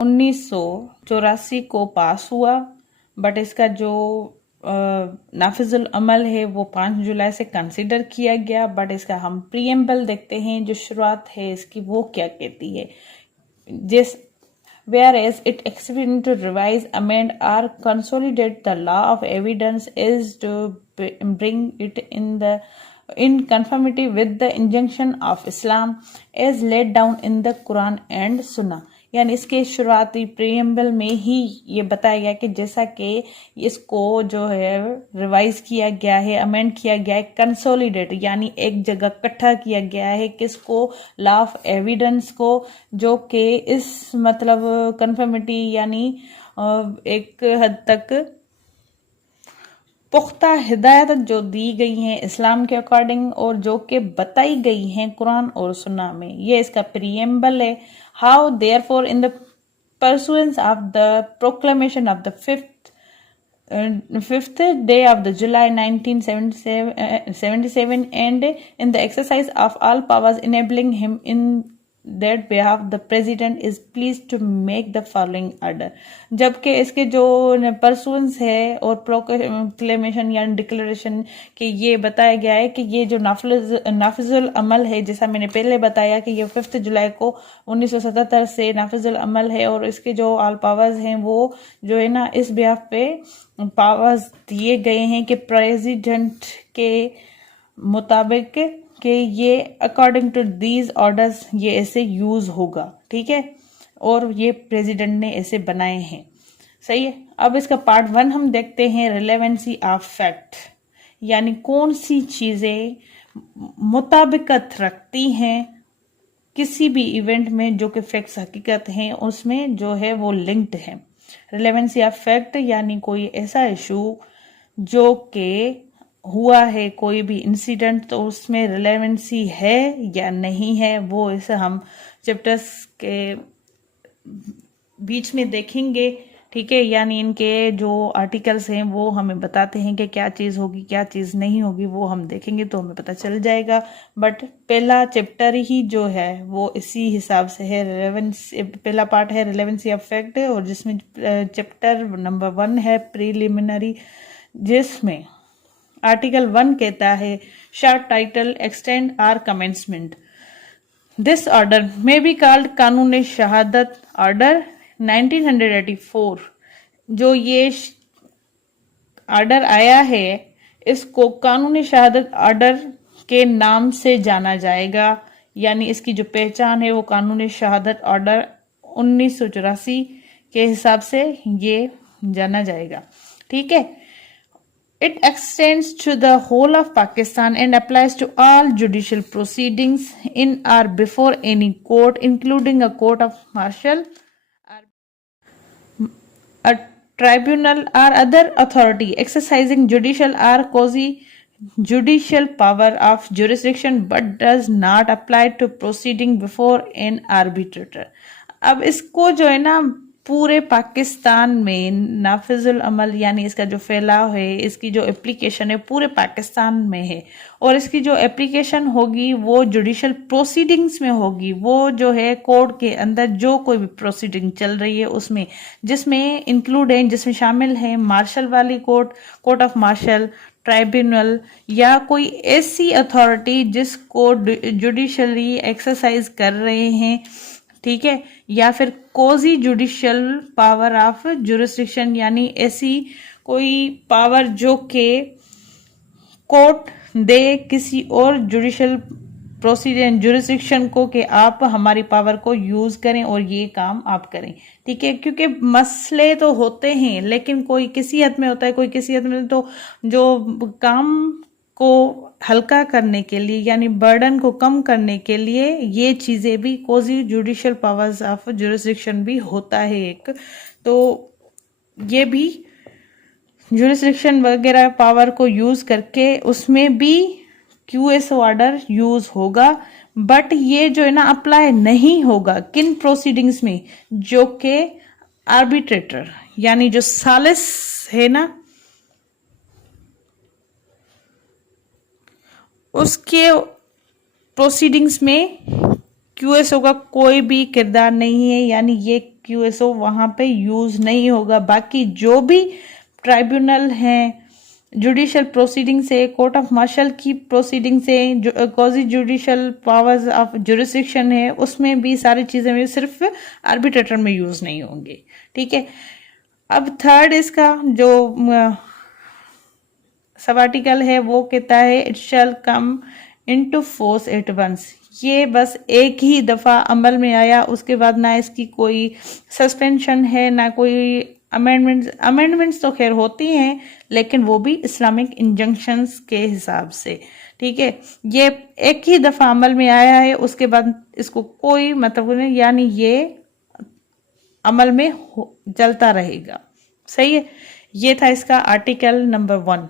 1984 को पास हुआ, बट इसका जो नाफिजुल अमल है वो 5 जुलाई से कंसिडर किया गया। बट इसका हम प्रीएम्बल देखते हैं, जो शुरुआत है इसकी वो क्या कहती है। जिस whereas it expected to revise, amend, or consolidate the law of evidence is to bring it in conformity with the injunction of Islam as laid down in the Quran and Sunnah। यानी इसके शुरुआती preamble में ही ये बताया गया कि जैसा कि इसको जो है रिवाइज किया गया है, अमेंड किया गया है, कंसोलिडेट यानी एक जगह इकट्ठा किया गया है, किसको, लॉ ऑफ एविडेंस को, जो कि इस मतलब कन्फर्मिटी यानी एक हद तक पुख्ता हिदायत जो दी गई हैं इस्लाम के अकॉर्डिंग और जो कि बताई गई हैं कुरान और सुन्ना में, ये इसका प्रीएम्बल है। How therefore in the pursuance of the proclamation of the fifth day of the July 1977 and in the exercise of all powers enabling him in that behalf the president is pleased to make the following order। जबकि इसके जो pursuance है और proclamation या declaration के ये बताया गया है कि ये जो नाफिजुल अमल है, जैसा मैंने पहले बताया कि ये 5 जुलाई को 1977 से नाफिजुल अमल है और इसके जो ऑल पावर्स हैं वो जो है ना इस बिहाफ पे पावर्स दिए गए हैं कि प्रेसिडेंट के मुताबिक कि ये अकॉर्डिंग टू दीज ऑर्डर्स ये ऐसे यूज होगा, ठीक है, और ये प्रेसिडेंट ने ऐसे बनाए हैं। सही है। अब इसका पार्ट 1 हम देखते हैं, रिलेवेंसी ऑफ फैक्ट, यानी कौन सी चीजें मुताबिकत रखती हैं किसी भी इवेंट में जो कि फैक्ट्स हकीकत हैं उसमें जो है वो लिंक्ड है। रिलेवेंसी ऑफ फैक्ट यानी कोई ऐसा इशू जो कि हुआ है, कोई भी इंसिडेंट, तो उसमें रिलेवेंसी है या नहीं है, वो इसे हम चैप्टर्स के बीच में देखेंगे, ठीक है। यानी इनके जो आर्टिकल्स हैं वो हमें बताते हैं कि क्या चीज़ होगी क्या चीज़ नहीं होगी, वो हम देखेंगे तो हमें पता चल जाएगा। बट पहला चैप्टर ही जो है वो इसी हिसाब से है, रिलेवेंसी, पहला पार्ट है रिलेवेंसी ऑफ फैक्ट, और जिसमें चैप्टर नंबर 1 है प्रीलिमिनरी, जिसमें आर्टिकल 1 कहता है शॉर्ट टाइटल एक्सटेंड आर commencement. This order may be called Qanoon Shahadat order 1984। जो ये ऑर्डर आया है इसको कानूनी शहादत ऑर्डर के नाम से जाना जाएगा, यानी इसकी जो पहचान है वो कानूनी शहादत ऑर्डर 1984 के हिसाब से ये जाना जाएगा, ठीक है। It extends to the whole of Pakistan and applies to all judicial proceedings in or before any court, including a court of martial, a tribunal, or other authority exercising judicial or quasi-judicial power of jurisdiction, but does not apply to proceeding before an arbitrator। अब इसको जो है ना पूरे पाकिस्तान में नाफिजुल अमल यानी इसका जो फैलाव है, इसकी जो एप्लीकेशन है पूरे पाकिस्तान में है, और इसकी जो एप्लीकेशन होगी वो जुडिशियल प्रोसीडिंग्स में होगी, वो जो है कोर्ट के अंदर जो कोई भी प्रोसीडिंग चल रही है उसमें, जिसमें इंक्लूड है, जिसमें शामिल है मार्शल वाली court, court of martial, tribunal, या कोई ऐसी अथॉरिटी जिसको जुडिशली एक्सरसाइज कर रहे हैं, ठीक है, या फिर quasi judicial power of jurisdiction, यानी ऐसी कोई पावर जो के कोर्ट दे किसी और जुडिशियल प्रोसीजर जुरिस्डिक्शन को कि आप हमारी पावर को यूज करें और ये काम आप करें, ठीक है। क्योंकि मसले तो होते हैं लेकिन कोई किसी हद में होता है, कोई किसी हद में, तो जो काम को हल्का करने के लिए यानी बर्डन को कम करने के लिए ये चीजें भी quasi judicial powers of jurisdiction भी होता है एक, तो ये भी जुरिस्डिक्शन वगैरह पावर को यूज करके उसमें भी क्यूएसओ ऑर्डर यूज होगा। बट ये जो है ना अप्लाई नहीं होगा किन प्रोसीडिंग्स में, जो के आर्बिट्रेटर यानी जो सालिस है ना उसके प्रोसीडिंग्स में क्यूएसओ का कोई भी किरदार नहीं है, यानी ये क्यूएसओ वहां पे यूज नहीं होगा। बाकी जो भी ट्राइब्यूनल हैं, जुडिशियल प्रोसीडिंग से, कोर्ट ऑफ मार्शल की प्रोसीडिंग से, quasi judicial powers of jurisdiction है, उसमें भी सारी चीजें में सिर्फ आर्बिट्रेटर में यूज नहीं होंगी। ठीक है, अब थर्ड इसका जो सब आर्टिकल है वो कहता है it shall come into force at once. ये बस एक ही दफा अमल में आया, उसके बाद ना इसकी कोई सस्पेंशन है ना कोई अमेंडमेंट्स तो खैर होती हैं, लेकिन वो भी इस्लामिक इंजंक्शंस के हिसाब से। ठीक है, ये एक ही दफा अमल में आया है, उसके बाद इसको कोई मतलब नहीं, यानी ये अमल में चलता रहेगा। सही है, ये था इसका आर्टिकल नंबर 1।